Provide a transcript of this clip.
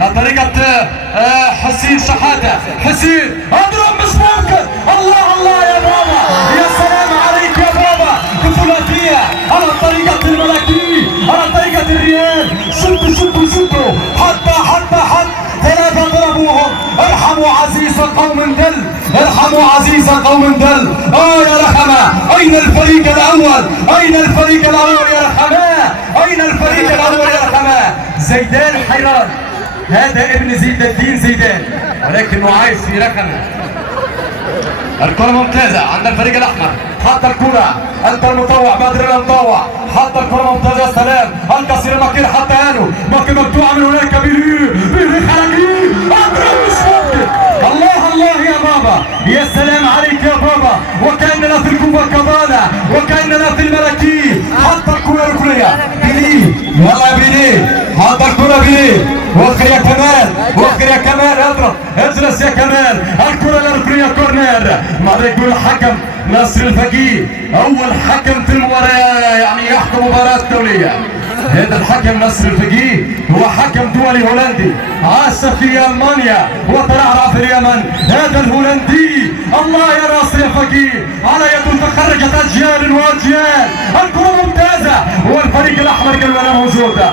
على طريقة حسين شحاتة. حسين اضرب مش ممكن. الله الله يا بابا، يا سلام عليك يا بابا. بثلاثية على طريقة الملكي، على طريقة الريال. شدوا حط ثلاثة ضربوهم. ارحموا عزيز قوم دل، ارحموا عزيز قوم دل. يا رحمة، اين الفريق الاول؟ اين الفريق الاول يا رحمة؟ اين الفريق الاول يا رحمة؟ زيدان حيران، هذا ابن زيد الدين زيدان، ولكنه عايش في رخمة. الكرة ممتازة عند الفريق الأحمر. حط الكرة، أنت المطوع بدر المطوع. حط الكرة ممتازة. سلام القصير مكير حطها له. مكير مقطوعة من هناك. بيلي خلقي أضرب مش ممكن. الله يا بابا، يا سلام عليك يا بابا. وكأننا في الكوبا كابانا، وكأننا في الملكي. حط الكرة الكلية. بيلي يلا بيلي، حط الكرة بيلي. وخر يا كمال، وخر يا كمال. اضرب اجلس يا كمال. الكرة الركنية كورنر. ماذا يقول الحكم ناصر الفقيه؟ أول حكم في المباراة، يعني يحكم مباراة دولية. هذا الحكم ناصر الفقيه هو حكم دولي هولندي، عاش في ألمانيا وترعرع في اليمن. هذا الهولندي. الله يا ناصر الفقيه، على يد تخرجت أجيال وأجيال. الكرة ممتازة والفريق الأحمر كما موجودة.